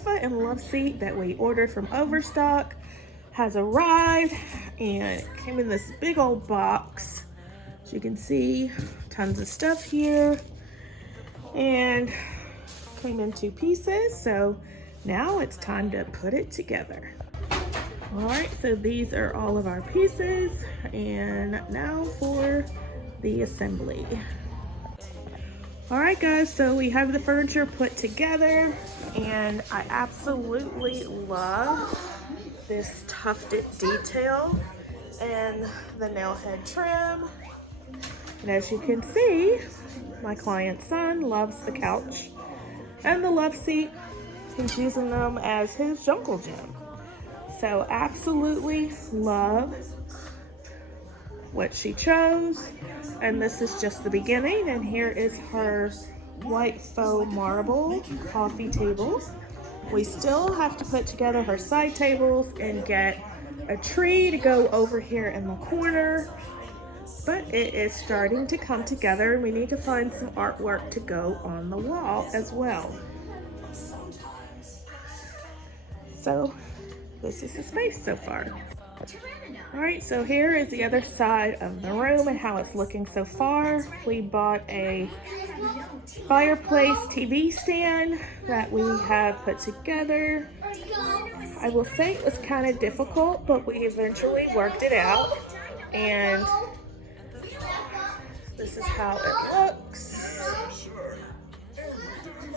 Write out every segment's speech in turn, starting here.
sofa and love seat that we ordered from Overstock has arrived, and it came in this big old box. As you can see, tons of stuff here, and came in 2 pieces. So now it's time to put it together. All right, so these are all of our pieces, and now for the assembly. All right guys, so we have the furniture put together, and I absolutely love this tufted detail and the nail head trim. And as you can see, my client's son loves the couch and the love seat. He's using them as his jungle gym. So absolutely love what she chose. And this is just the beginning, and here is her white faux marble coffee table. We still have to put together her side tables and get a tree to go over here in the corner, but it is starting to come together, and we need to find some artwork to go on the wall as well. So this is the space so far. All right, so here is the other side of the room and how it's looking so far. We bought a fireplace TV stand that we have put together. I will say it was kind of difficult, but we eventually worked it out, and this is how it looks.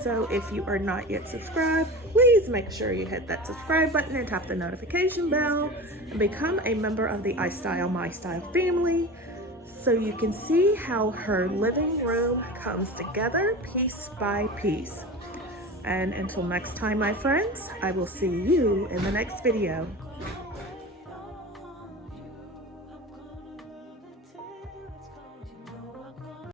So if you are not yet subscribed, please make sure you hit that subscribe button and tap the notification bell and become a member of the iStylEMYSTYLE family so you can see how her living room comes together piece by piece. And until next time, my friends, I will see you in the next video.